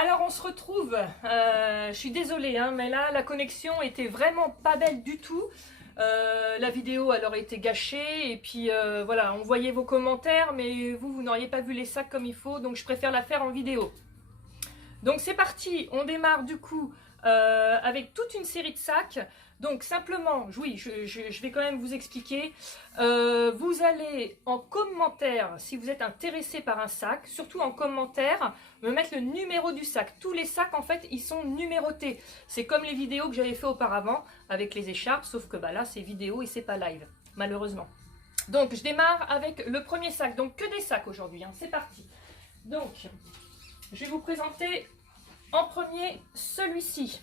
Alors on se retrouve, je suis désolée, hein, mais là la connexion était vraiment pas belle du tout. La vidéo elle aurait été gâchée et puis voilà, on voyait vos commentaires mais vous n'auriez pas vu les sacs comme il faut, donc je préfère la faire en vidéo. Donc c'est parti, on démarre du coup avec toute une série de sacs. Donc simplement, oui, je vais quand même vous expliquer. Vous allez en commentaire, si vous êtes intéressé par un sac, surtout en commentaire, me mettre le numéro du sac. Tous les sacs en fait, ils sont numérotés. C'est comme les vidéos que j'avais fait auparavant avec les écharpes, sauf que bah, là c'est vidéo et c'est pas live, malheureusement. Donc je démarre avec le premier sac, donc que des sacs aujourd'hui, hein. C'est parti. Donc, je vais vous présenter en premier celui-ci.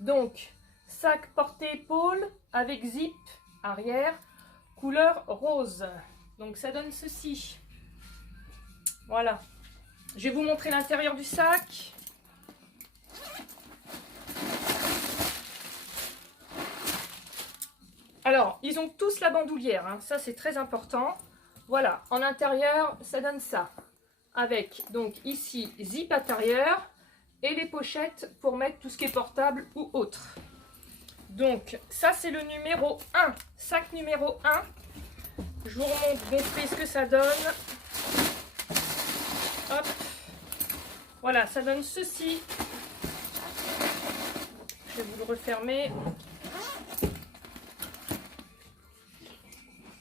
Donc, sac porté-épaule avec zip arrière, couleur rose. Donc ça donne ceci. Voilà. Je vais vous montrer l'intérieur du sac. Alors, ils ont tous la bandoulière, hein. Ça c'est très important. Voilà, en intérieur, ça donne ça. Avec donc ici zip intérieur et les pochettes pour mettre tout ce qui est portable ou autre. Donc ça c'est le numéro 1, sac numéro 1. Je vous remonte gonfler ce que ça donne. Hop. Voilà, ça donne ceci. Je vais vous le refermer.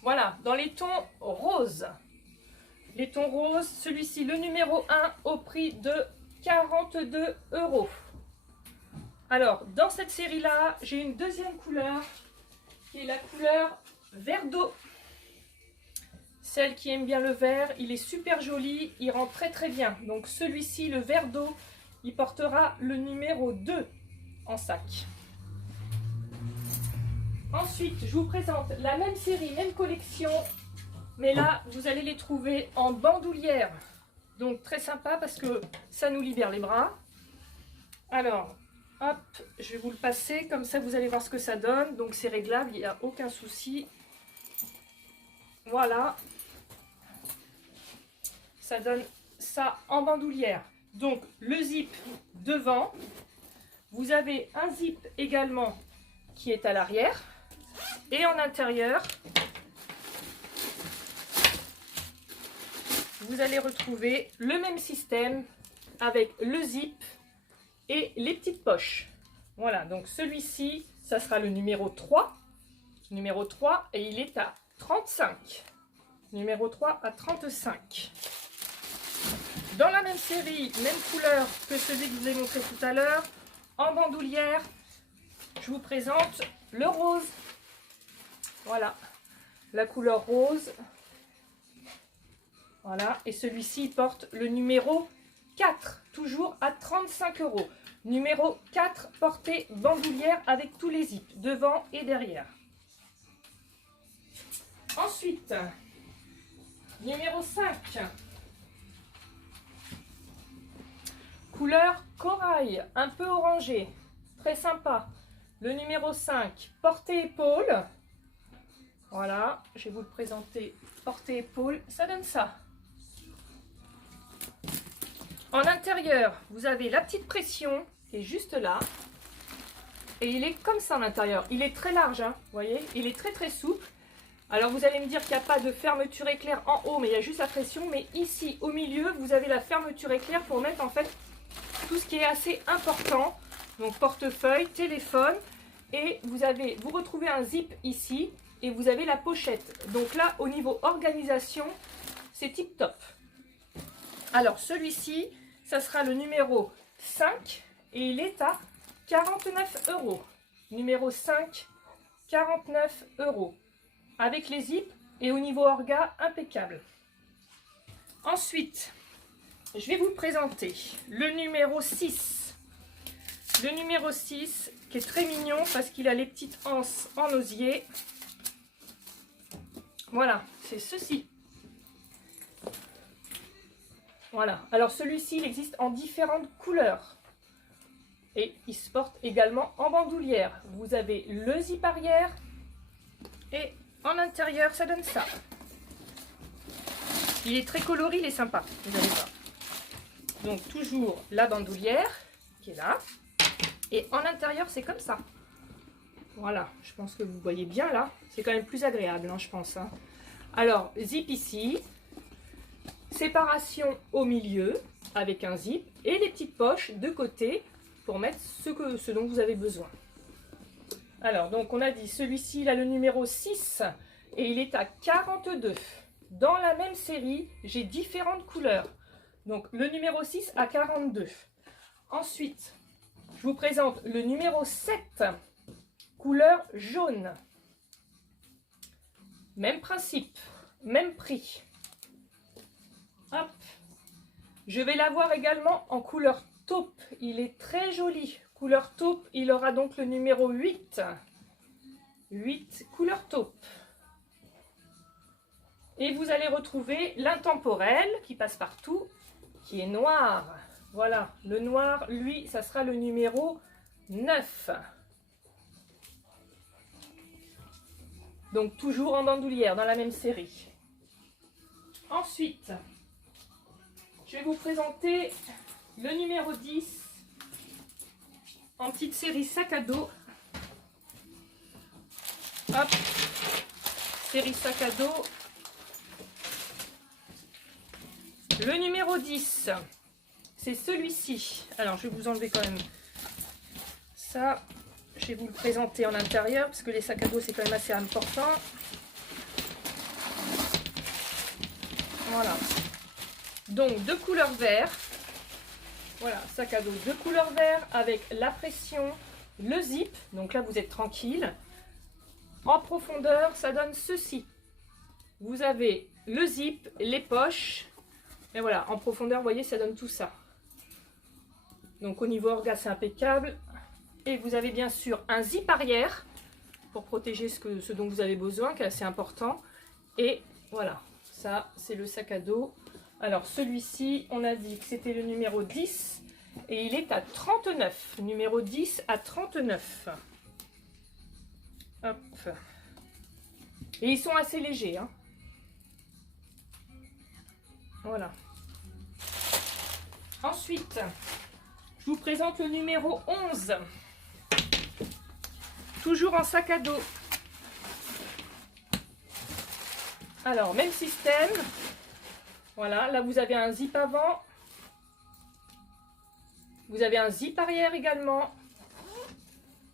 Voilà, dans les tons roses. Les tons roses, celui-ci le numéro 1 au prix de 42 €. Alors, dans cette série-là, j'ai une deuxième couleur qui est la couleur vert d'eau. Celle qui aime bien le vert, il est super joli, il rend très très bien. Donc celui-ci, le vert d'eau, il portera le numéro 2 en sac. Ensuite, je vous présente la même série, même collection, mais là, vous allez les trouver en bandoulière. Donc très sympa parce que ça nous libère les bras. Alors, hop, je vais vous le passer, comme ça vous allez voir ce que ça donne. Donc c'est réglable, il n'y a aucun souci. Voilà. Ça donne ça en bandoulière. Donc le zip devant. Vous avez un zip également qui est à l'arrière. Et en intérieur, vous allez retrouver le même système avec le zip et les petites poches. Voilà, donc celui-ci, ça sera le numéro 3. Numéro 3 et il est à 35. Numéro 3 à 35. Dans la même série, même couleur que celui que je vous ai montré tout à l'heure, en bandoulière, je vous présente le rose. Voilà, la couleur rose. Voilà, et celui-ci porte le numéro 4, toujours à 35 €. Numéro 4, porté bandoulière avec tous les zips, devant et derrière. Ensuite, numéro 5. Couleur corail, un peu orangé, très sympa. Le numéro 5, porté-épaule. Voilà, je vais vous le présenter, porté-épaule, ça donne ça. En intérieur, vous avez la petite pression qui est juste là. Et il est comme ça en intérieur. Il est très large, hein, vous voyez, il est très très souple. Alors vous allez me dire qu'il n'y a pas de fermeture éclair en haut, mais il y a juste la pression. Mais ici, au milieu, vous avez la fermeture éclair pour mettre en fait tout ce qui est assez important. Donc portefeuille, téléphone. Et vous retrouvez un zip ici. Et vous avez la pochette. Donc là, au niveau organisation, c'est tip top. Alors celui-ci, ça sera le numéro 5 et il est à 49 €. Numéro 5, 49 €. Avec les zips et au niveau orga, impeccable. Ensuite, je vais vous présenter le numéro 6. Le numéro 6 qui est très mignon parce qu'il a les petites anses en osier. Voilà, c'est ceci. Voilà, alors celui-ci, il existe en différentes couleurs. Et il se porte également en bandoulière. Vous avez le zip arrière et en intérieur, ça donne ça. Il est très coloré, il est sympa, vous allez voir. Donc toujours la bandoulière qui est là. Et en intérieur, c'est comme ça. Voilà, je pense que vous voyez bien là. C'est quand même plus agréable, hein, je pense. Hein. Alors, zip ici. Séparation au milieu avec un zip. Et les petites poches de côté pour mettre ce dont vous avez besoin. Alors, donc on a dit, celui-ci, il a le numéro 6 et il est à 42. Dans la même série, j'ai différentes couleurs. Donc, le numéro 6 à 42. Ensuite, je vous présente le numéro 7, couleur jaune. Même principe, même prix. Hop. Je vais l'avoir également en couleur taupe. Il est très joli. Couleur taupe, il aura donc le numéro 8. 8, couleur taupe. Et vous allez retrouver l'intemporel qui passe partout, qui est noir. Voilà, le noir, lui, ça sera le numéro 9. Donc toujours en bandoulière, dans la même série. Ensuite, je vais vous présenter le numéro 10 en petite série sac à dos. Hop, série sac à dos. Le numéro 10, c'est celui-ci. Alors, je vais vous enlever quand même ça. Je vais vous le présenter en intérieur, parce que les sacs à dos, c'est quand même assez important. Voilà. Donc, de couleur vert. Voilà, sac à dos de couleur vert avec la pression, le zip. Donc là, vous êtes tranquille. En profondeur, ça donne ceci. Vous avez le zip, les poches. Et voilà, en profondeur, vous voyez, ça donne tout ça. Donc au niveau orga, c'est impeccable. Et vous avez bien sûr un zip arrière pour protéger ce dont vous avez besoin, qui est assez important. Et voilà, ça, c'est le sac à dos. Alors celui-ci, on a dit que c'était le numéro 10 et il est à 39. Numéro 10 à 39. Hop. Et ils sont assez légers. Hein. Voilà. Ensuite, je vous présente le numéro 11. Toujours en sac à dos. Alors, même système. Voilà, là vous avez un zip avant. Vous avez un zip arrière également.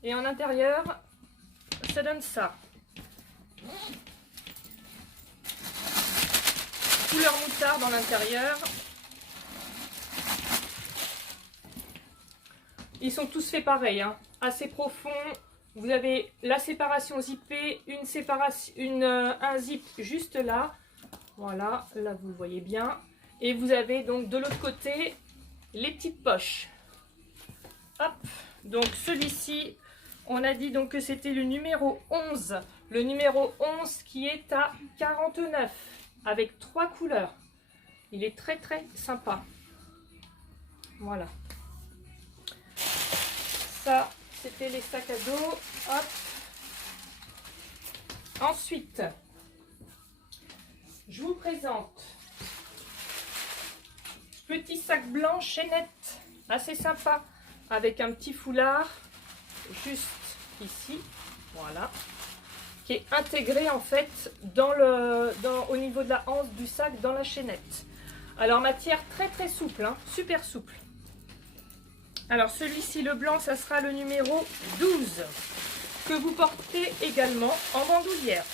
Et en intérieur, ça donne ça. Couleur moutarde en l'intérieur. Ils sont tous faits pareil, hein, assez profond. Vous avez la séparation zippée, un zip juste là. Voilà, là vous le voyez bien. Et vous avez donc de l'autre côté les petites poches. Hop, donc celui-ci, on a dit donc que c'était le numéro 11. Le numéro 11 qui est à 49 avec 3 couleurs. Il est très très sympa. Voilà. Ça, c'était les sacs à dos. Hop. Ensuite, je vous présente petit sac blanc chaînette, assez sympa, avec un petit foulard juste ici, voilà, qui est intégré en fait au niveau de la hanche du sac dans la chaînette. Alors matière très très souple, hein, super souple. Alors celui-ci, le blanc, ça sera le numéro 12 que vous portez également en bandoulière.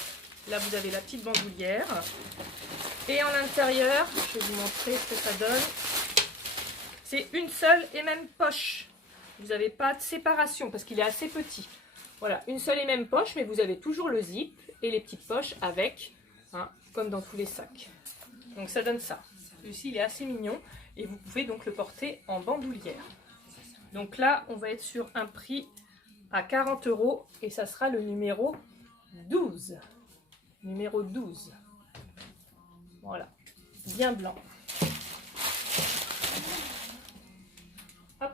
Là, vous avez la petite bandoulière. Et en intérieur, je vais vous montrer ce que ça donne. C'est une seule et même poche. Vous n'avez pas de séparation parce qu'il est assez petit. Voilà, une seule et même poche, mais vous avez toujours le zip et les petites poches avec, hein, comme dans tous les sacs. Donc ça donne ça. Celui-ci, il est assez mignon et vous pouvez donc le porter en bandoulière. Donc là, on va être sur un prix à 40 € et ça sera le numéro 12. Numéro 12. Voilà, bien blanc. Hop,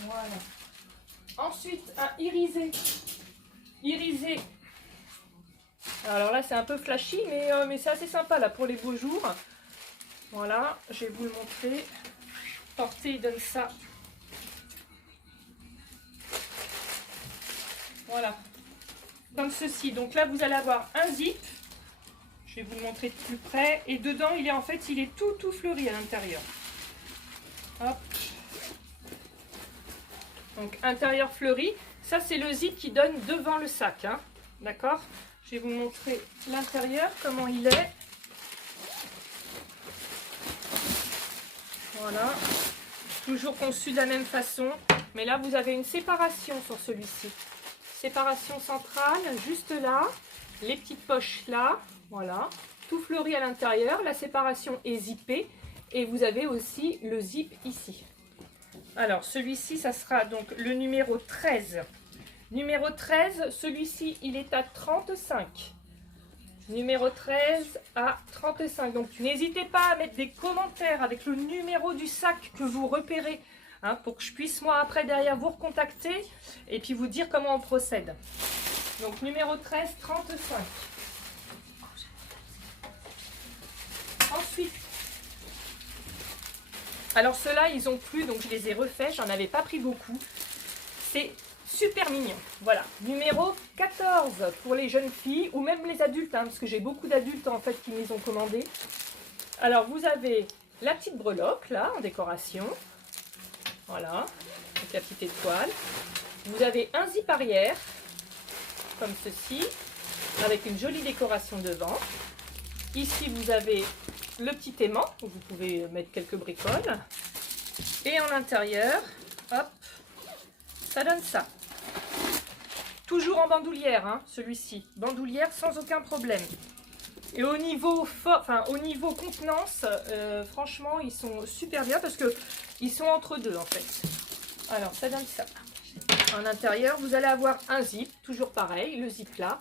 voilà. Ensuite, un irisé. Irisé. Alors là, c'est un peu flashy, mais c'est assez sympa là pour les beaux jours. Voilà, je vais vous le montrer. portée, il donne ça. Voilà, comme ceci. Donc là, vous allez avoir un zip. Je vais vous le montrer de plus près. Et dedans, il est tout fleuri à l'intérieur. Hop. Donc, intérieur fleuri. Ça, c'est le zip qui donne devant le sac. Hein. D'accord? Je vais vous montrer l'intérieur, comment il est. Voilà. Toujours conçu de la même façon. Mais là, vous avez une séparation sur celui-ci. Séparation centrale, juste là. Les petites poches là. Voilà. Tout fleuri à l'intérieur. La séparation est zippée. Et vous avez aussi le zip ici. Alors, celui-ci, ça sera donc le numéro 13. Numéro 13, celui-ci, il est à 35. Numéro 13 à 35. Donc, n'hésitez pas à mettre des commentaires avec le numéro du sac que vous repérez. Hein, pour que je puisse, moi, après, derrière, vous recontacter et puis vous dire comment on procède. Donc, numéro 13, 35. Ensuite, alors ceux-là, ils ont plu, donc je les ai refaits. J'en avais pas pris beaucoup. C'est super mignon. Voilà. Numéro 14 pour les jeunes filles ou même les adultes, hein, parce que j'ai beaucoup d'adultes, en fait, qui me les ont commandés. Alors, vous avez la petite breloque, là, en décoration. Voilà, avec la petite étoile. Vous avez un zip arrière, comme ceci, avec une jolie décoration devant. Ici, vous avez le petit aimant, où vous pouvez mettre quelques bricoles. Et en intérieur, hop, ça donne ça. Toujours en bandoulière, hein, celui-ci. Bandoulière sans aucun problème. Et au niveau contenance, franchement, ils sont super bien parce que ils sont entre deux en fait. Alors, ça donne ça. En intérieur, vous allez avoir un zip, toujours pareil, le zip là.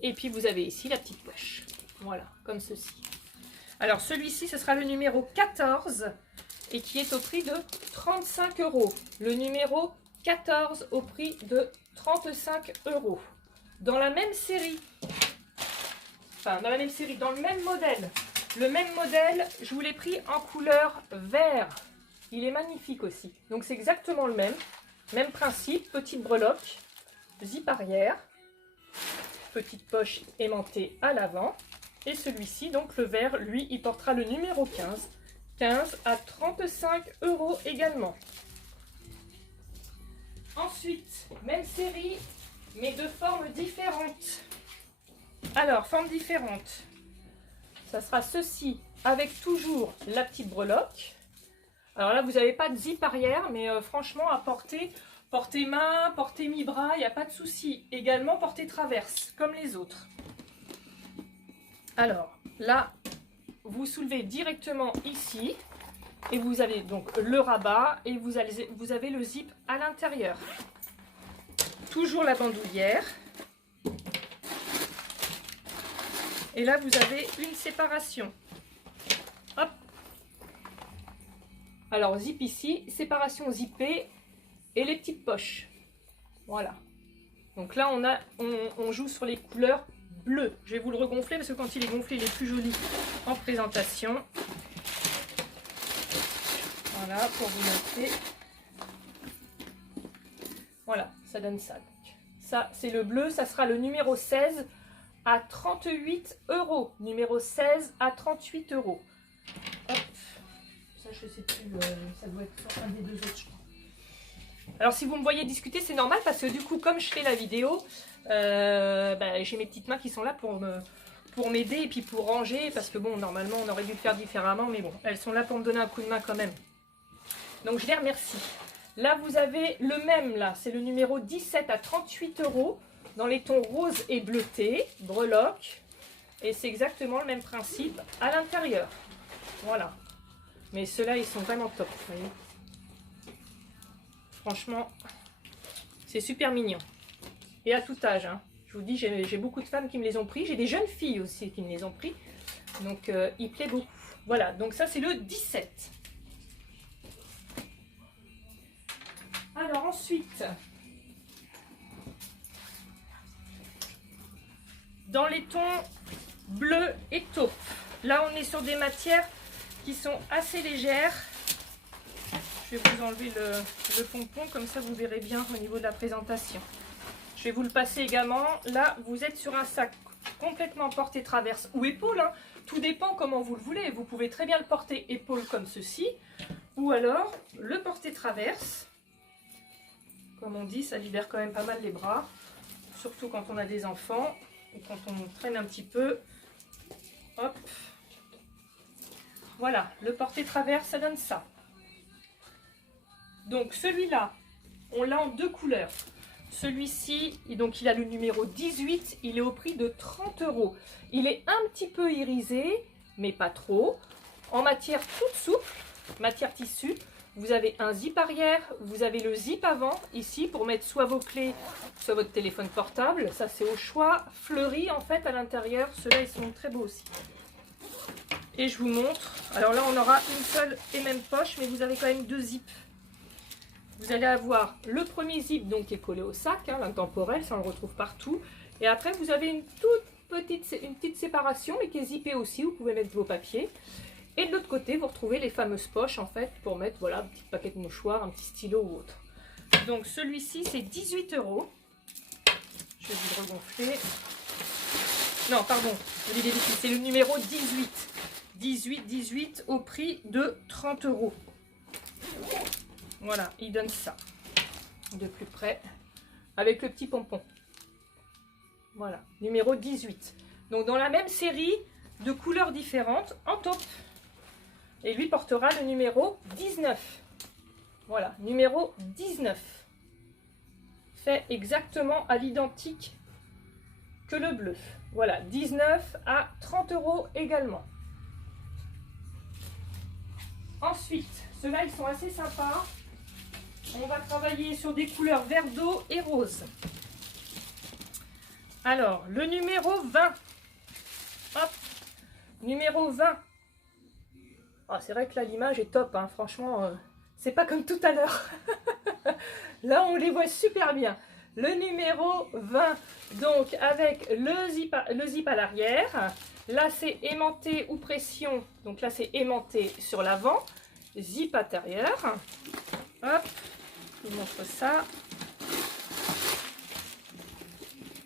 Et puis, vous avez ici la petite poche. Voilà, comme ceci. Alors, celui-ci, ce sera le numéro 14 et qui est au prix de 35 €. Le numéro 14 au prix de 35 €. Dans la même série. Enfin, dans la même série, dans le même modèle. Le même modèle, je vous l'ai pris en couleur vert. Il est magnifique aussi. Donc, c'est exactement le même. Même principe, petite breloque, zip arrière, petite poche aimantée à l'avant. Et celui-ci, donc le vert, lui, il portera le numéro 15. 15 à 35 € également. Ensuite, même série, mais de formes différentes. Alors, forme différente. Ça sera ceci avec toujours la petite breloque. Alors là, vous n'avez pas de zip arrière, mais franchement, à porter main, porter mi-bras, il n'y a pas de souci. Également, porter traverse, comme les autres. Alors, là, vous soulevez directement ici. Et vous avez donc le rabat et vous avez le zip à l'intérieur. Toujours la bandoulière. Et là, vous avez une séparation. Hop. Alors, zip ici, séparation zippée et les petites poches. Voilà. Donc là, on joue sur les couleurs bleues. Je vais vous le regonfler parce que quand il est gonflé, il est plus joli en présentation. Voilà, pour vous montrer. Voilà, ça donne ça. Donc. Ça, c'est le bleu. Ça sera le numéro 16 à 38 €. Numéro 16 à 38 €. Hop. Ça, je sais plus. Ça doit être un des deux autres, je crois. Alors, si vous me voyez discuter, c'est normal parce que du coup, comme je fais la vidéo, j'ai mes petites mains qui sont là pour m'aider et puis pour ranger. Parce que bon, normalement, on aurait dû le faire différemment. Mais bon, elles sont là pour me donner un coup de main quand même. Donc, je les remercie. Là, vous avez le même, là. C'est le numéro 17 à 38 € dans les tons rose et bleuté, breloque. Et c'est exactement le même principe à l'intérieur. Voilà. Mais ceux-là, ils sont vraiment top. Vous voyez. Franchement, c'est super mignon. Et à tout âge. Hein. Je vous dis, j'ai beaucoup de femmes qui me les ont pris. J'ai des jeunes filles aussi qui me les ont pris. Donc, il plaît beaucoup. Voilà. Donc, ça, c'est le 17. Alors ensuite, dans les tons bleu et taupe, là on est sur des matières qui sont assez légères. Je vais vous enlever le pompon, comme ça vous verrez bien au niveau de la présentation. Je vais vous le passer également. Là, vous êtes sur un sac complètement porté traverse ou épaule, hein. Tout dépend comment vous le voulez. Vous pouvez très bien le porter épaule comme ceci, ou alors le porter traverse. Comme on dit, ça libère quand même pas mal les bras, surtout quand on a des enfants et quand on traîne un petit peu. Hop. Voilà, le porter traverse, ça donne ça. Donc celui-là, on l'a en deux couleurs. Celui-ci, donc il a le numéro 18, il est au prix de 30 €. Il est un petit peu irisé, mais pas trop. En matière toute souple, matière tissu. Vous avez un zip arrière, vous avez le zip avant, ici, pour mettre soit vos clés, soit votre téléphone portable. Ça, c'est au choix. Fleuri, en fait, à l'intérieur. Ceux-là, ils sont très beaux aussi. Et je vous montre. Alors là, on aura une seule et même poche, mais vous avez quand même deux zips. Vous allez avoir le premier zip donc, qui est collé au sac, hein, l'intemporel, ça on le retrouve partout. Et après, vous avez une petite séparation, mais qui est zippée aussi, vous pouvez mettre vos papiers. Et de l'autre côté, vous retrouvez les fameuses poches, en fait, pour mettre, voilà, un petit paquet de mouchoirs, un petit stylo ou autre. Donc, celui-ci, c'est 18 €. Je vais vous le regonfler. Non, pardon, c'est le numéro 18. 18 au prix de 30 €. Voilà, il donne ça. De plus près, avec le petit pompon. Voilà, numéro 18. Donc, dans la même série de couleurs différentes, en taupe. Et lui portera le numéro 19. Voilà, numéro 19. Fait exactement à l'identique que le bleu. Voilà, 19 à 30 € également. Ensuite, ceux-là, ils sont assez sympas. On va travailler sur des couleurs vert d'eau et rose. Alors, le numéro 20. Hop, numéro 20. Oh, c'est vrai que là, l'image est top, hein. Franchement, c'est pas comme tout à l'heure. Là, on les voit super bien. Le numéro 20, donc avec le zip à l'arrière. Là, c'est aimanté ou pression. Donc là, c'est aimanté sur l'avant. Zip intérieur. Hop, je vous montre ça.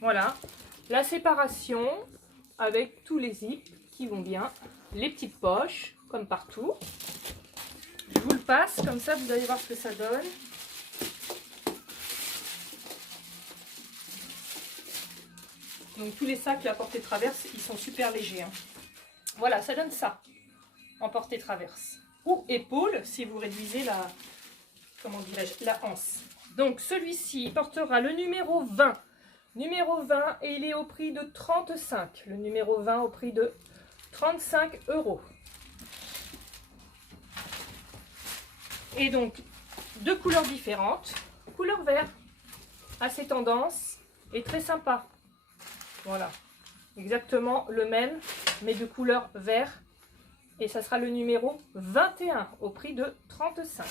Voilà, la séparation avec tous les zips qui vont bien. Les petites poches, comme partout. Je vous le passe, comme ça vous allez voir ce que ça donne. Donc tous les sacs à portée traverse, ils sont super légers, hein. Voilà, ça donne ça, en portée traverse. Ou épaule, si vous réduisez la, comment dirais-je, la anse. Donc celui-ci portera le numéro 20. Numéro 20, et il est au prix de 35. Le numéro 20 au prix de 35 €. Et donc, deux couleurs différentes. Couleur vert, assez tendance et très sympa. Voilà, exactement le même, mais de couleur vert. Et ça sera le numéro 21 au prix de 35.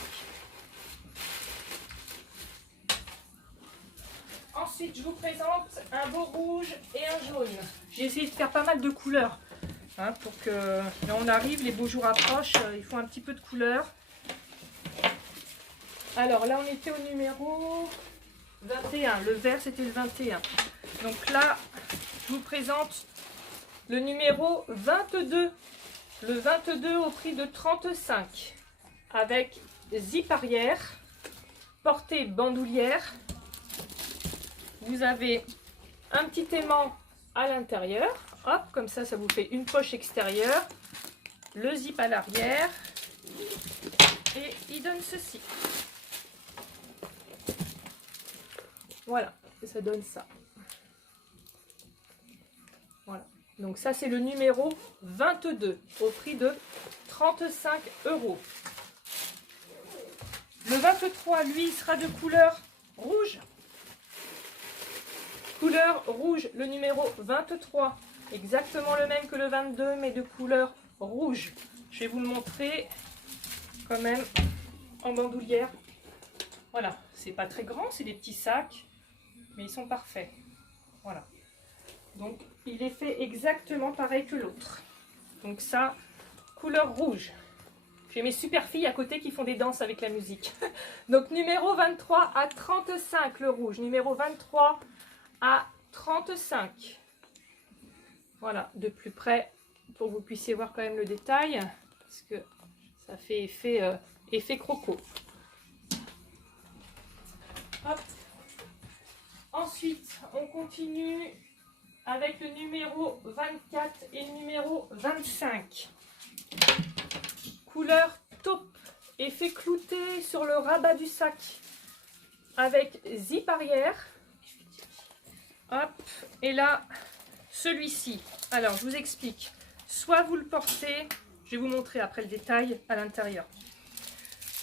Ensuite, je vous présente un beau rouge et un jaune. J'ai essayé de faire pas mal de couleurs, hein, pour que là on arrive, les beaux jours approchent, il faut un petit peu de couleur. Alors là, on était au numéro 21. Le vert, c'était le 21. Donc là, je vous présente le numéro 22. Le 22 au prix de 35. Avec zip arrière, portée bandoulière. Vous avez un petit aimant à l'intérieur. Hop, comme ça, ça vous fait une poche extérieure. Le zip à l'arrière. Et il donne ceci. Voilà, et ça donne ça. Voilà. Donc ça, c'est le numéro 22 au prix de 35 €. Le 23, lui, sera de couleur rouge. Couleur rouge, le numéro 23. Exactement le même que le 22, mais de couleur rouge. Je vais vous le montrer quand même en bandoulière. Voilà, c'est pas très grand, c'est des petits sacs, mais ils sont parfaits. Voilà. Donc, il est fait exactement pareil que l'autre. Donc ça, couleur rouge. J'ai mes super filles à côté qui font des danses avec la musique. Donc numéro 23 à 35 le rouge. Numéro 23 à 35. Voilà, de plus près pour que vous puissiez voir quand même le détail. Parce que ça fait effet croco. Hop. Ensuite, on continue avec le numéro 24 et le numéro 25. Couleur taupe, effet clouté sur le rabat du sac avec zip arrière. Hop, et là, celui-ci. Alors, je vous explique. Soit vous le portez, je vais vous montrer après le détail à l'intérieur.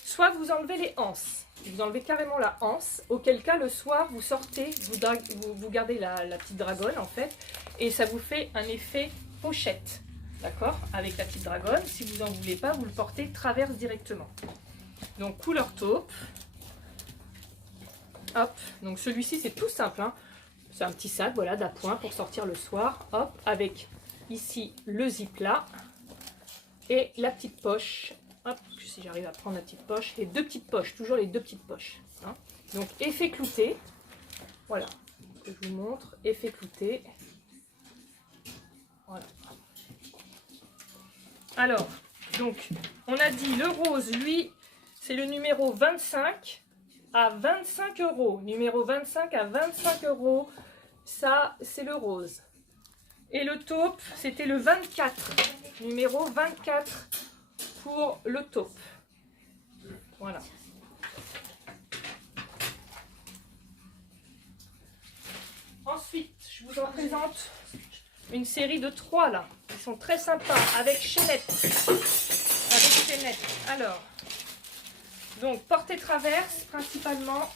Soit vous enlevez les anses. Vous enlevez carrément la anse, auquel cas le soir vous sortez, vous gardez la petite dragonne en fait, et ça vous fait un effet pochette. D'accord, avec la petite dragonne. Si vous n'en voulez pas, vous le portez traverse directement. Donc couleur taupe. Hop, donc celui-ci c'est tout simple. Hein. C'est un petit sac, voilà, d'appoint pour sortir le soir. Hop, avec ici le zip là. Et la petite poche. Hop, si j'arrive à prendre la petite poche. Et deux petites poches, toujours les deux petites poches. Hein. Donc effet clouté. Voilà, je vous montre. Effet clouté. Voilà. Alors, donc, on a dit le rose, lui, c'est le numéro 25 à 25 €. Numéro 25 à 25 €, ça, c'est le rose. Et le taupe, c'était le 24. Numéro 24 pour le taupe. Voilà. Ensuite, je vous en présente une série de 3 là. Ils sont très sympas avec chaînette. Avec chaînette. Alors, donc portée traverse principalement.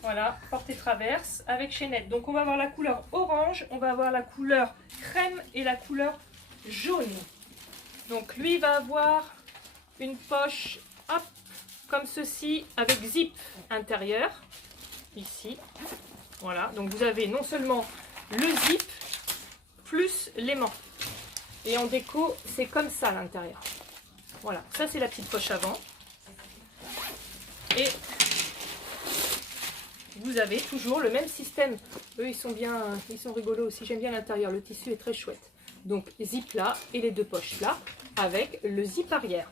Voilà, portée traverse avec chaînette. Donc on va avoir la couleur orange, on va avoir la couleur crème et la couleur jaune. Donc lui va avoir une poche hop, comme ceci avec zip intérieur. Ici. Voilà, donc vous avez non seulement le zip plus l'aimant. Et en déco, c'est comme ça à l'intérieur. Voilà, ça c'est la petite poche avant. Et vous avez toujours le même système. Eux, ils sont rigolos aussi. J'aime bien l'intérieur, le tissu est très chouette. Donc zip là et les deux poches là avec le zip arrière.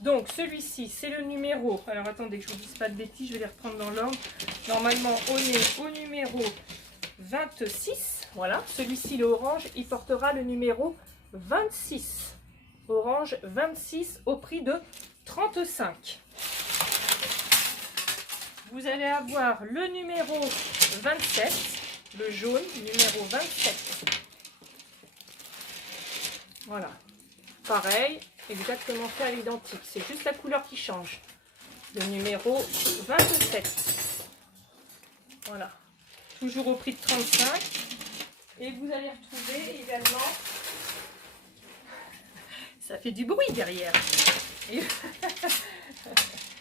Donc celui-ci, c'est le numéro. Alors attendez que je ne vous dise pas de bêtises, je vais les reprendre dans l'ordre. Normalement, on est au numéro 26. Voilà, celui-ci, le orange, il portera le numéro 26. Orange 26 au prix de 35. Vous allez avoir le numéro 27, le jaune, numéro 27. Voilà, pareil, exactement fait à l'identique. C'est juste la couleur qui change. Le numéro 27. Voilà, toujours au prix de 35. Et vous allez retrouver également, ça fait du bruit derrière.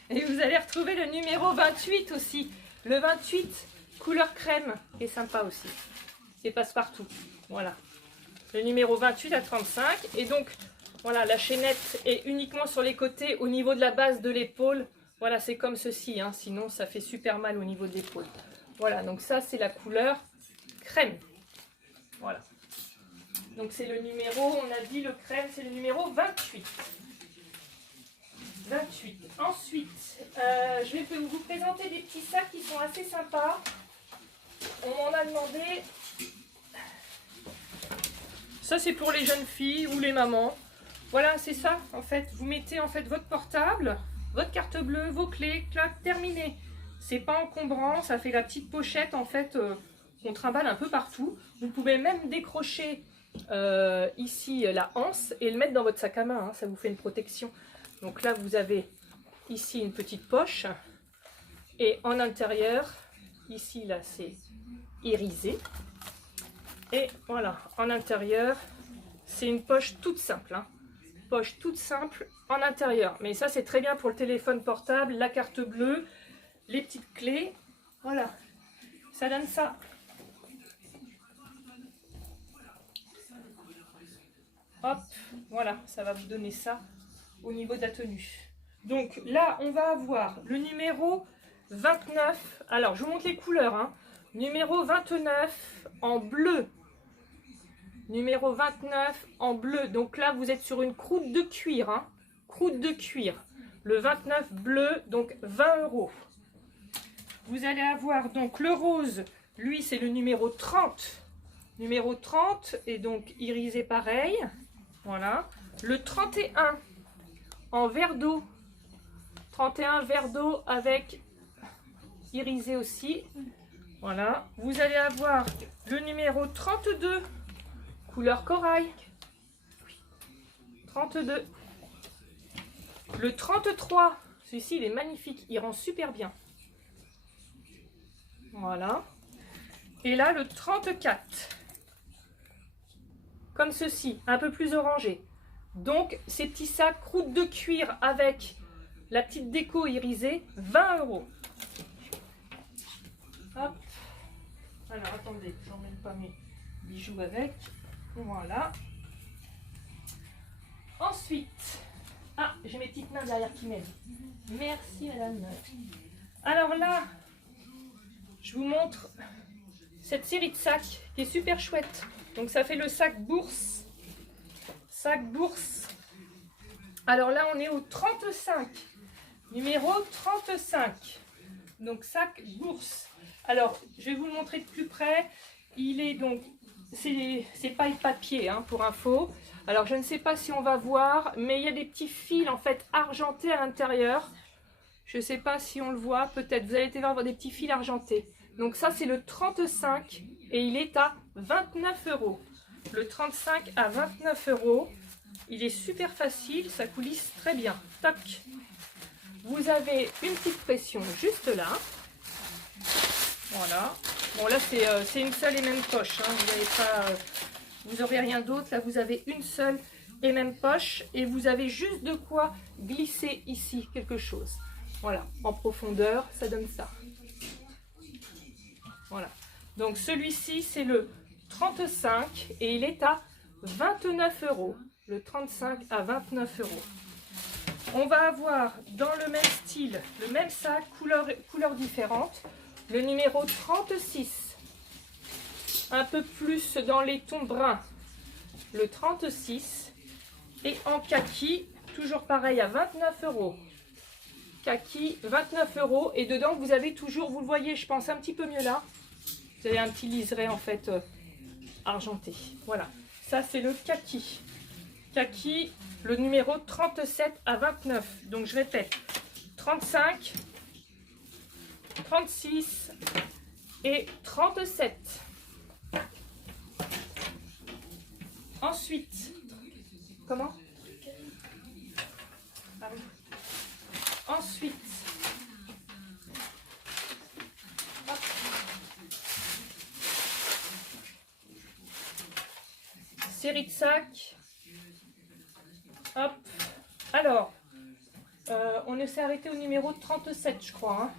Et vous allez retrouver le numéro 28 aussi. Le 28, couleur crème, qui est sympa aussi. C'est passe-partout. Voilà. Le numéro 28 à 35. Et donc, voilà, la chaînette est uniquement sur les côtés au niveau de la base de l'épaule. Voilà, c'est comme ceci. Hein, sinon, ça fait super mal au niveau de l'épaule. Voilà, donc ça, c'est la couleur crème. Voilà. Donc, c'est le numéro, on a dit le crème, c'est le numéro 28. 28. Ensuite, je vais vous présenter des petits sacs qui sont assez sympas. On m'en a demandé. Ça, c'est pour les jeunes filles ou les mamans. Voilà, c'est ça, en fait. Vous mettez en fait votre portable, votre carte bleue, vos clés, clac, terminé. C'est pas encombrant, ça fait la petite pochette, en fait, qu'on trimballe un peu partout. Vous pouvez même décrocher ici la anse et le mettre dans votre sac à main. Hein, ça vous fait une protection. Donc là, vous avez ici une petite poche. Et en intérieur, ici, là, c'est irisé. Et voilà, en intérieur, c'est une poche toute simple. Hein. Poche toute simple en intérieur. Mais ça, c'est très bien pour le téléphone portable, la carte bleue, les petites clés. Voilà, ça donne ça. Hop, Voilà, ça va vous donner ça au niveau de la tenue. Donc là, on va avoir le numéro 29. Alors, je vous montre les couleurs. Hein. Numéro 29 en bleu. Numéro 29 en bleu. Donc là, vous êtes sur une croûte de cuir. Hein. Croûte de cuir. Le 29 bleu, donc 20 €. Vous allez avoir donc le rose. Lui, c'est le numéro 30. Numéro 30 et donc irisé pareil. Voilà. Le 31 en verre d'eau. 31 verre d'eau avec irisé aussi. Voilà. Vous allez avoir le numéro 32. Couleur corail. 32. Le 33. Celui-ci, il est magnifique. Il rend super bien. Voilà. Et là, le 34. Comme ceci, un peu plus orangé. Donc, ces petits sacs croûte de cuir avec la petite déco irisée, 20 €. Hop. Alors, attendez, j'emmène pas mes bijoux avec. Voilà. Ensuite, ah, j'ai mes petites mains derrière qui m'aident. Merci, madame. Alors là, je vous montre cette série de sacs qui est super chouette. Donc ça fait le sac bourse. Sac bourse. Alors là, on est au 35. Numéro 35. Donc sac bourse. Alors, je vais vous le montrer de plus près. Il est donc, c'est paille papier hein, pour info. Alors je ne sais pas si on va voir, mais il y a des petits fils en fait argentés à l'intérieur. Je ne sais pas si on le voit, peut-être. Vous allez voir des petits fils argentés. Donc ça c'est le 35 et il est à 29 €. Le 35 à 29 €. Il est super facile, ça coulisse très bien. Toc. Vous avez une petite pression juste là. Voilà. Bon là c'est une seule et même poche. Hein. Vous n'avez pas, vous n'aurez rien d'autre. Là vous avez une seule et même poche et vous avez juste de quoi glisser ici quelque chose. Voilà. En profondeur, ça donne ça. Voilà. Donc celui-ci c'est le 35 et il est à 29 €. Le 35 à 29 €. On va avoir dans le même style, le même sac, couleur différente. Le numéro 36, un peu plus dans les tons bruns, le 36, et en kaki, toujours pareil à 29 €. Kaki, 29 €, et dedans vous avez toujours, vous le voyez je pense un petit peu mieux là, vous avez un petit liseré en fait argenté. Voilà, ça c'est le kaki. Kaki, le numéro 37 à 29, donc je répète, 35, 36 et 37. Ensuite, comment? Ah oui. Ensuite, hop. Série de sacs. Hop. Alors, on ne s'est arrêté au numéro 37, je crois. Hein.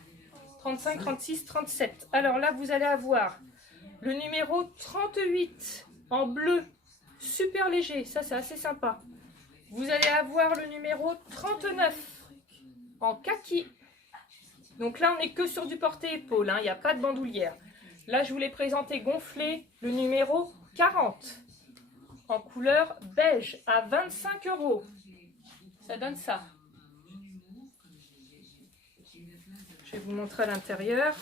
35, 36, 37. Alors là, vous allez avoir le numéro 38 en bleu, super léger. Ça, c'est assez sympa. Vous allez avoir le numéro 39 en kaki. Donc là, on n'est que sur du porté-épaule. Hein. Il n'y a pas de bandoulière. Là, je vous l'ai présenté gonflé. Le numéro 40 en couleur beige à 25 €. Ça donne ça. Je vais vous montrer à l'intérieur.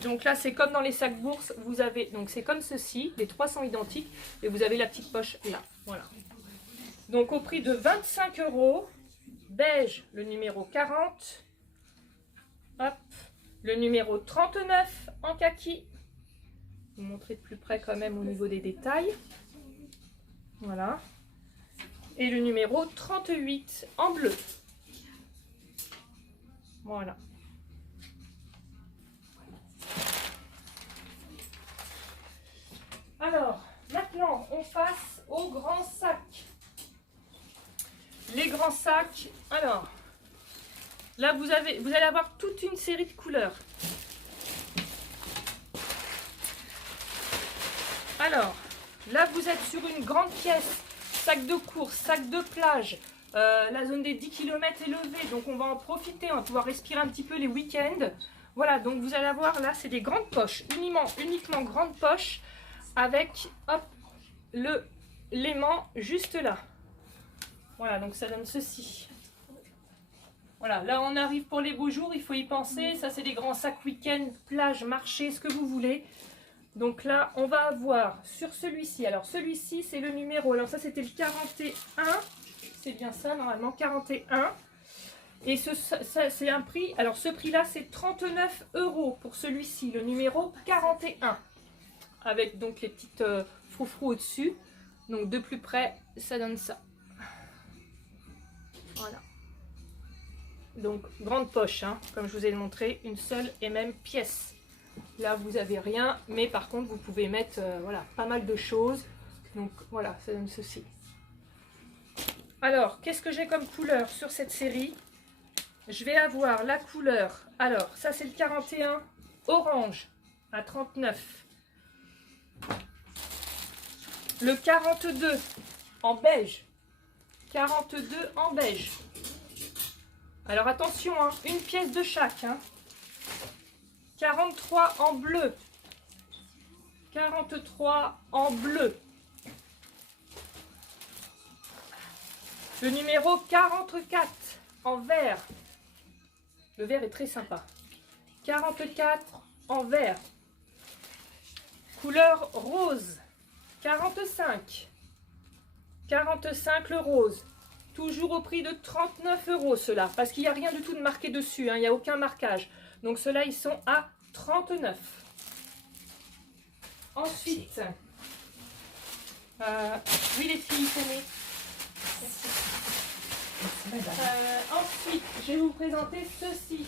Donc là, c'est comme dans les sacs bourses. Vous avez, donc c'est comme ceci. Les trois sont identiques. Et vous avez la petite poche là. Voilà. Donc au prix de 25 €. Beige, le numéro 40. Hop. Le numéro 39 en kaki. Je vais vous montrer de plus près quand même au niveau des détails. Voilà. Et le numéro 38 en bleu. Voilà. Alors, maintenant, on passe aux grands sacs. Les grands sacs, alors, là, vous allez avoir toute une série de couleurs. Alors, Là, vous êtes sur une grande pièce, sac de course, sac de plage. La zone des 10 km est levée, donc on va en profiter, on va pouvoir respirer un petit peu les week-ends. Voilà, donc vous allez avoir là, c'est des grandes poches, uniquement grandes poches, avec hop, l'aimant juste là. Voilà, donc ça donne ceci. Voilà, là on arrive pour les beaux jours, il faut y penser. Ça c'est des grands sacs week-end, plage, marché, ce que vous voulez. Donc là, on va avoir sur celui-ci, alors celui-ci c'est le numéro, alors ça c'était le 41, c'est bien ça normalement, 41. Et c'est un prix, alors ce prix-là c'est 39 € pour celui-ci, le numéro 41. Avec donc les petites froufrous au-dessus. Donc de plus près, ça donne ça. Voilà. Donc grande poche, hein, comme je vous ai montré, une seule et même pièce. Là vous avez rien, mais par contre vous pouvez mettre voilà, pas mal de choses. Donc voilà, ça donne ceci. Alors, qu'est-ce que j'ai comme couleur sur cette série? Je vais avoir la couleur, alors ça c'est le 41 orange à 39. Le 42 en beige. 42 en beige. Alors attention, hein, une pièce de chaque. Hein. 43 en bleu. 43 en bleu. Le numéro 44 en vert. Le vert est très sympa. 44 en vert. Couleur rose. 45. 45 le rose. Toujours au prix de 39 € ceux-là. Parce qu'il n'y a rien du tout de marqué dessus. Hein, il n'y a aucun marquage. Donc ceux-là, ils sont à 39. Ensuite, oui les filles, tenez. Ensuite, je vais vous présenter ceux-ci.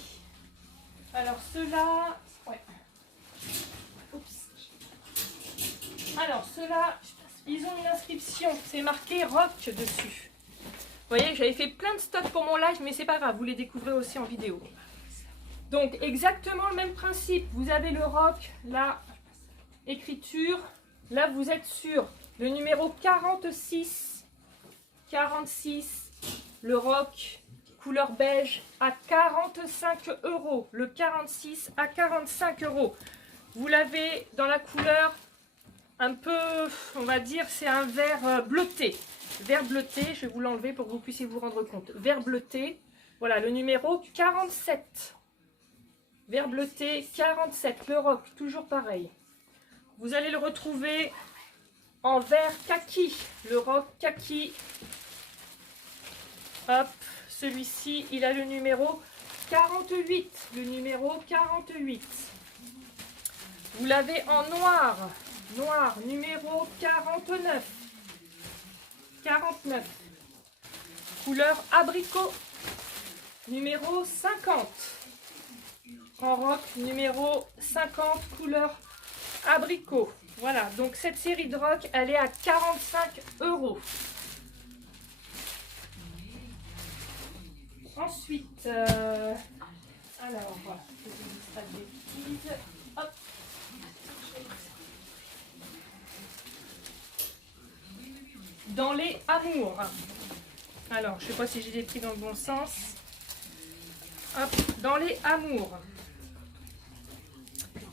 Alors ceux-là, ouais. Oups. Alors ceux-là, ils ont une inscription. C'est marqué rock dessus. Vous voyez, j'avais fait plein de stocks pour mon live, mais c'est pas grave, vous les découvrez aussi en vidéo. Donc exactement le même principe. Vous avez le rock, la écriture. Là, vous êtes sur le numéro 46. 46. Le rock couleur beige à 45 €. Le 46 à 45 €. Vous l'avez dans la couleur un peu, on va dire, c'est un vert bleuté. Vert bleuté, je vais vous l'enlever pour que vous puissiez vous rendre compte. Vert bleuté, voilà le numéro 47. Vert bleuté 47, le rock, toujours pareil. Vous allez le retrouver en vert kaki, le rock kaki. Hop, celui-ci, il a le numéro 48. Le numéro 48. Vous l'avez en noir. Noir, numéro 49. 49. Couleur abricot. Numéro 50. En rock, numéro 50, couleur abricot. Voilà, donc cette série de rock, elle est à 45 €. Ensuite, alors, je vous dis pas de bêtises. Hop. Dans les amours. Alors, je sais pas si j'ai les pris dans le bon sens. Hop, dans les amours.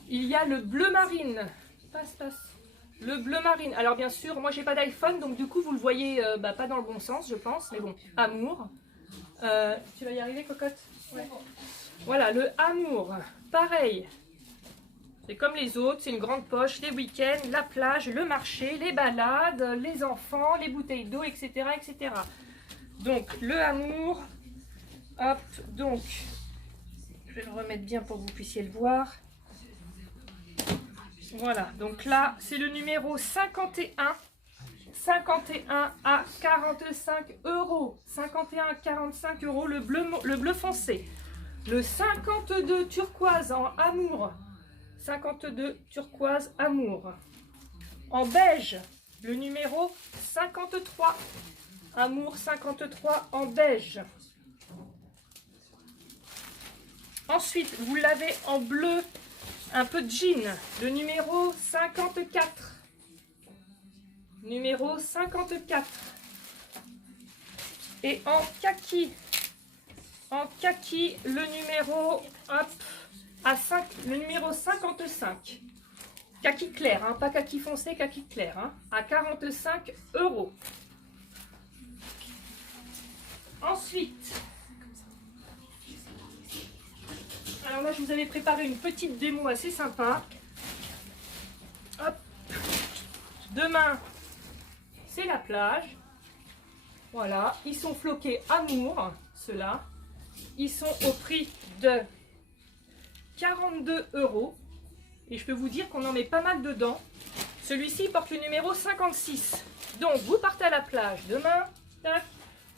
Il y a le bleu marine. Passe. Le bleu marine. Alors bien sûr, moi j'ai pas d'iPhone, donc du coup vous le voyez pas dans le bon sens, je pense. Mais bon, amour. Tu vas y arriver, cocotte? Ouais. Voilà, le amour. Pareil. C'est comme les autres, c'est une grande poche, les week-ends, la plage, le marché, les balades, les enfants, les bouteilles d'eau, etc., etc. Donc, le amour. Hop, donc, je vais le remettre bien pour que vous puissiez le voir. Voilà, donc là, c'est le numéro 51. 51 à 45 €. 51 à 45 €, le bleu foncé. Le 52 turquoise en amour. 52 turquoise amour. En beige, le numéro 53. Amour 53 en beige. Ensuite, vous l'avez en bleu, un peu de jean. Le numéro 54. numéro 54. Et en kaki, le numéro, hop, le numéro 55. Kaki clair, hein, pas kaki foncé, kaki clair, hein, à 45 €. Ensuite, alors là je vous avais préparé une petite démo assez sympa. Hop. Demain, c'est la plage. Voilà, ils sont floqués Amour, ceux-là. Ils sont au prix de 42 €. Et je peux vous dire qu'on en met pas mal dedans. Celui-ci porte le numéro 56. Donc, vous partez à la plage demain. Tac,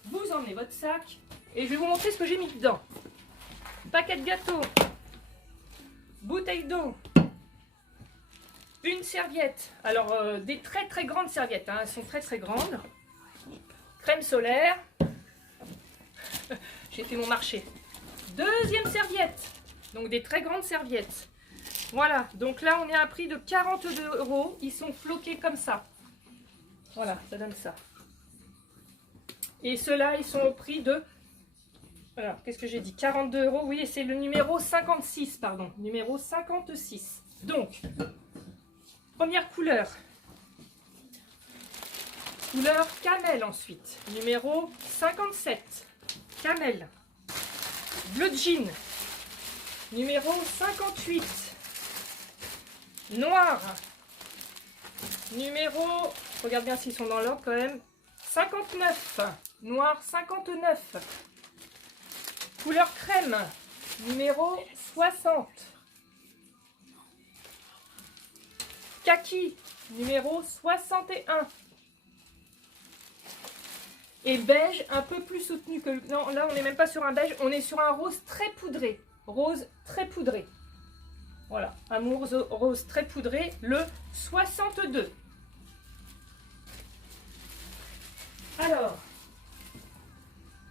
vous emmenez votre sac. Et je vais vous montrer ce que j'ai mis dedans. Paquet de gâteaux. Bouteille d'eau. Une serviette. Alors, des très très grandes serviettes. Hein. Elles sont très très grandes. Crème solaire. J'ai fait mon marché. Deuxième serviette. Donc, des très grandes serviettes. Voilà, donc là on est à un prix de 42 €. Ils sont floqués comme ça. Voilà, ça donne ça. Et ceux-là, ils sont au prix de... Alors, qu'est-ce que j'ai dit? 42 €. Oui, c'est le numéro 56, pardon. Numéro 56. Donc, première couleur. Couleur camel ensuite. Numéro 57. Camel. Bleu jean. Numéro 58. Noir, numéro, regarde bien s'ils sont dans l'ordre quand même, 59, noir 59, couleur crème, numéro 60, kaki, numéro 61, et beige un peu plus soutenu que, non là on n'est même pas sur un beige, on est sur un rose très poudré, rose très poudré. Voilà, Amour rose très poudré, le 62. Alors,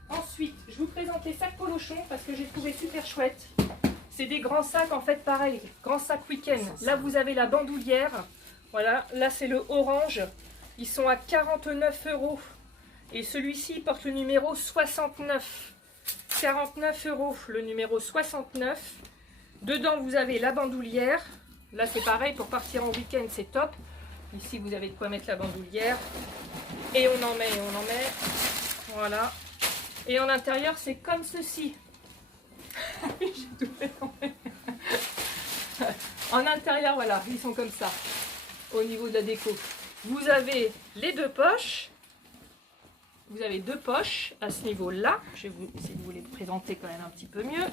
ensuite, je vous présente les sacs Polochon parce que j'ai trouvé super chouette. C'est des grands sacs, en fait, pareil, grands sacs week-end. Là, vous avez la bandoulière. Voilà, là, c'est le orange. Ils sont à 49 €. Et celui-ci porte le numéro 69. 49 €, le numéro 69. Dedans, vous avez la bandoulière. Là, c'est pareil, pour partir en week-end, c'est top. Ici, vous avez de quoi mettre la bandoulière. Et on en met, et on en met. Voilà. Et en intérieur, c'est comme ceci. J'ai tout fait tomber. En intérieur, voilà, ils sont comme ça. Au niveau de la déco. Vous avez les deux poches. Vous avez deux poches à ce niveau-là. Je vais vous essayer de vous les présenter quand même un petit peu mieux.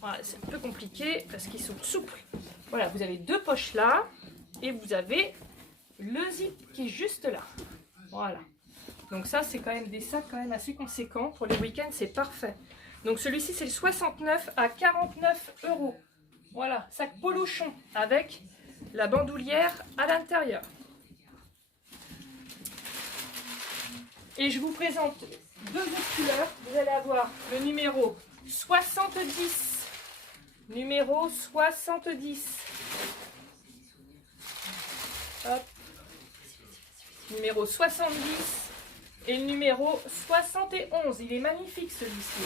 Voilà, c'est un peu compliqué parce qu'ils sont souples. Voilà, vous avez deux poches là et vous avez le zip qui est juste là. Voilà. Donc ça, c'est quand même des sacs quand même assez conséquents. Pour les week-ends, c'est parfait. Donc celui-ci, c'est le 69 à 49 €. Voilà, sac Polochon avec la bandoulière à l'intérieur. Et je vous présente deux autres couleurs. Vous allez avoir le numéro 70. Numéro 70. Hop. Numéro 70 et le numéro 71. Il est magnifique celui-ci.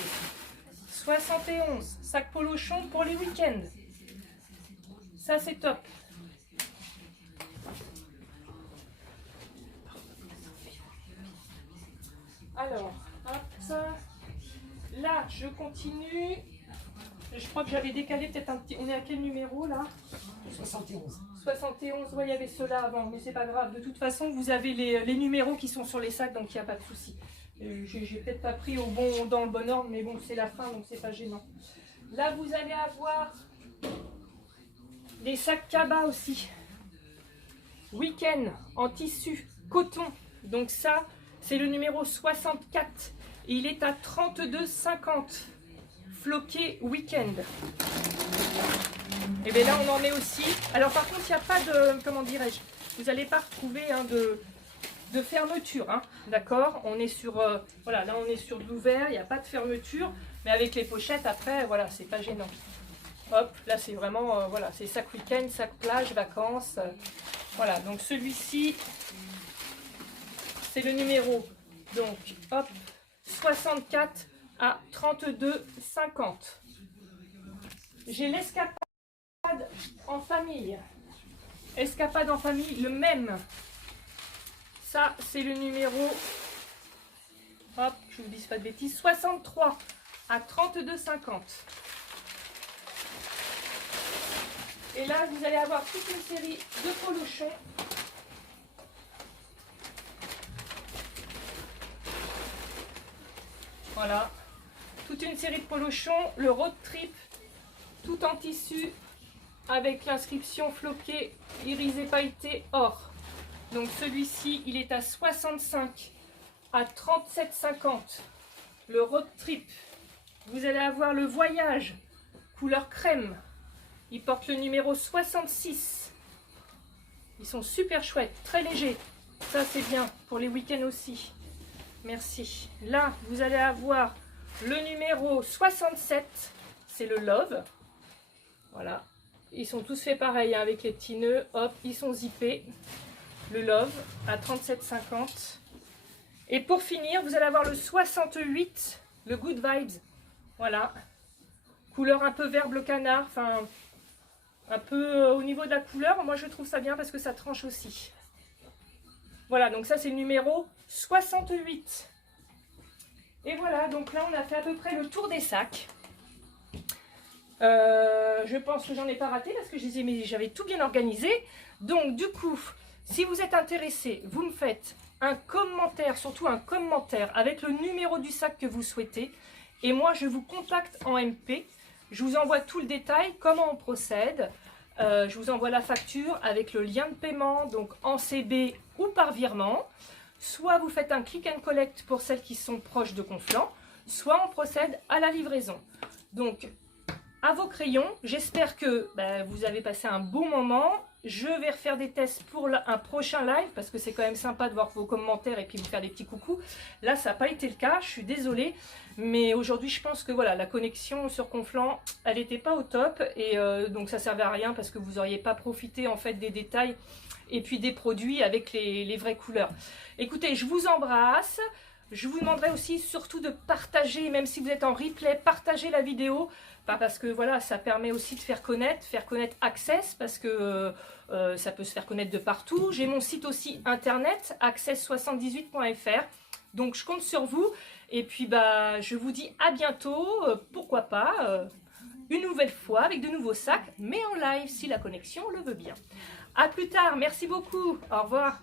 71. Sac Polochon pour les week-ends. Ça, c'est top. Alors, hop, ça. Là, je continue. Je crois que j'avais décalé peut-être un petit... On est à quel numéro là? 71. 71, ouais, il y avait ceux-là avant, mais c'est pas grave. De toute façon, vous avez les numéros qui sont sur les sacs, donc il n'y a pas de souci. J'ai peut-être pas pris dans le bon ordre, mais bon, c'est la fin, donc c'est pas gênant. Là, vous allez avoir des sacs Kaba aussi. Week-end en tissu, coton. Donc ça, c'est le numéro 64. Et il est à 32,50. Floqué week-end. Et bien là, on en met aussi. Alors par contre, il n'y a pas de, comment dirais-je, vous n'allez pas retrouver hein, de fermeture. Hein, d'accord? On est sur, voilà, là on est sur de l'ouvert, il n'y a pas de fermeture. Mais avec les pochettes, après, voilà, c'est pas gênant. Hop, là c'est vraiment, voilà, c'est sac week-end, sac plage, vacances. Voilà, donc celui-ci, c'est le numéro, donc hop, 64 à 32,50. J'ai l'escapade en famille. Escapade en famille, le même. Ça, c'est le numéro, hop, je vous dis pas de bêtises, 63 à 32,50. Et là, vous allez avoir toute une série de polochons. Voilà, toute une série de polochons, le road trip, tout en tissu, avec l'inscription floquée, irisé pailleté or. Donc celui-ci, il est à 65 à 37,50. Le road trip. Vous allez avoir le voyage, couleur crème. Il porte le numéro 66. Ils sont super chouettes, très légers. Ça, c'est bien pour les week-ends aussi. Merci. Là, vous allez avoir le numéro 67. C'est le Love. Voilà. Ils sont tous faits pareil, hein, avec les petits nœuds. Hop, ils sont zippés. Le Love à 37,50. Et pour finir, vous allez avoir le 68, le Good Vibes. Voilà. Couleur un peu vert bleu canard. Enfin, un peu au niveau de la couleur. Moi, je trouve ça bien parce que ça tranche aussi. Voilà, donc ça, c'est le numéro 68. Et voilà, donc là, on a fait à peu près le tour des sacs. Je pense que j'en ai pas raté parce que j'avais tout bien organisé. Donc, du coup, si vous êtes intéressé, vous me faites un commentaire, surtout un commentaire avec le numéro du sac que vous souhaitez. Et moi, je vous contacte en MP. Je vous envoie tout le détail, comment on procède. Je vous envoie la facture avec le lien de paiement, donc en CB ou par virement. Soit vous faites un click and collect pour celles qui sont proches de Conflans, soit on procède à la livraison. Donc, à vos crayons, j'espère que vous avez passé un bon moment. Je vais refaire des tests pour un prochain live parce que c'est quand même sympa de voir vos commentaires et puis vous faire des petits coucous. Là, ça n'a pas été le cas, je suis désolée. Mais aujourd'hui, je pense que voilà, la connexion sur Conflans, elle n'était pas au top. Et donc, ça ne servait à rien parce que vous n'auriez pas profité en fait des détails et puis des produits avec les vraies couleurs. Écoutez, je vous embrasse. Je vous demanderai aussi surtout de partager, même si vous êtes en replay, partagez la vidéo. Parce que voilà, ça permet aussi de faire connaître Access, parce que ça peut se faire connaître de partout. J'ai mon site aussi internet, access78.fr. Donc je compte sur vous. Et puis je vous dis à bientôt, pourquoi pas, une nouvelle fois avec de nouveaux sacs, mais en live si la connexion le veut bien. À plus tard, merci beaucoup, au revoir.